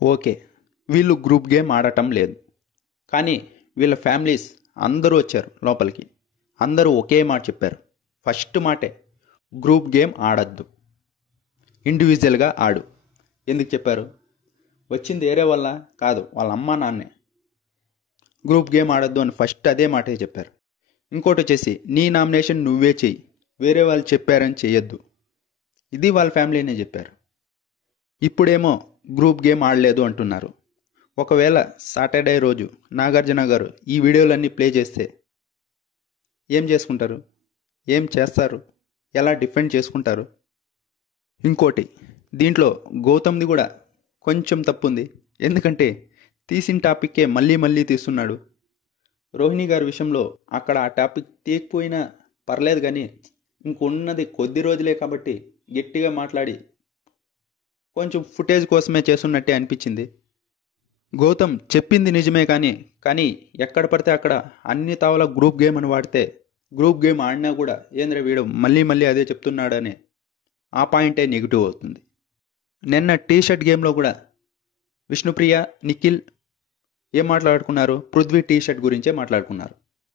Okay, వీళ్ళు group game ఆడటం లేదు. కానీ వీళ్ళ ఫ్యామిలీస్ అందరూ వచ్చారు లోపలికి. అందరూ ఒకే మాట చెప్పారు. ఫస్ట్ మాటే, గ్రూప్ గేమ్ ఆడద్దు, ఇండివిజువల్గా ఆడు. ఎందుకు చెప్పారు? వచ్చింది వేరే వల్ల కాదు, వాళ్ళ అమ్మ నాన్నే. గ్రూప్ గేమ్ ఆడద్దు అని ఫస్ట్ అదే మాటే చెప్పారు. ఇంకోటి వచ్చేసి, నీ నామినేషన్ నువ్వే చెయ్యి, వేరే వాళ్ళు చెప్పారని చెయ్యొద్దు. ఇది వాళ్ళ ఫ్యామిలీనే చెప్పారు. ఇప్పుడేమో గ్రూప్ గేమ్ ఆడలేదు అంటున్నారు. ఒకవేళ సాటర్డే రోజు నాగార్జున గారు ఈ వీడియోలన్నీ ప్లే చేస్తే ఏం చేసుకుంటారు? ఏం చేస్తారు? ఎలా డిఫెండ్ చేసుకుంటారు? ఇంకోటి, దీంట్లో గౌతమ్ది కూడా కొంచెం తప్పుంది. ఎందుకంటే తీసిన టాపిక్కే మళ్ళీ మళ్ళీ తీస్తున్నాడు. రోహిణి గారి విషయంలో అక్కడ ఆ టాపిక్ తీయకపోయినా పర్లేదు, కానీ ఇంకున్నది కొద్ది రోజులే కాబట్టి గట్టిగా మాట్లాడి కొంచెం ఫుటేజ్ కోసమే చేస్తున్నట్టే అనిపించింది. గౌతమ్ చెప్పింది నిజమే, కానీ ఎక్కడ పడితే అక్కడ అన్ని తావల గ్రూప్ గేమ్ అని వాడితే, గ్రూప్ గేమ్ ఆడినా కూడా ఏంద్ర వీడు మళ్ళీ మళ్ళీ అదే చెప్తున్నాడనే ఆ పాయింటే నెగిటివ్ అవుతుంది. నిన్న టీ షర్ట్ గేమ్లో కూడా విష్ణుప్రియ, నిఖిల్ ఏం మాట్లాడుకున్నారు? పృథ్వీ టీ షర్ట్ గురించే మాట్లాడుకున్నారు.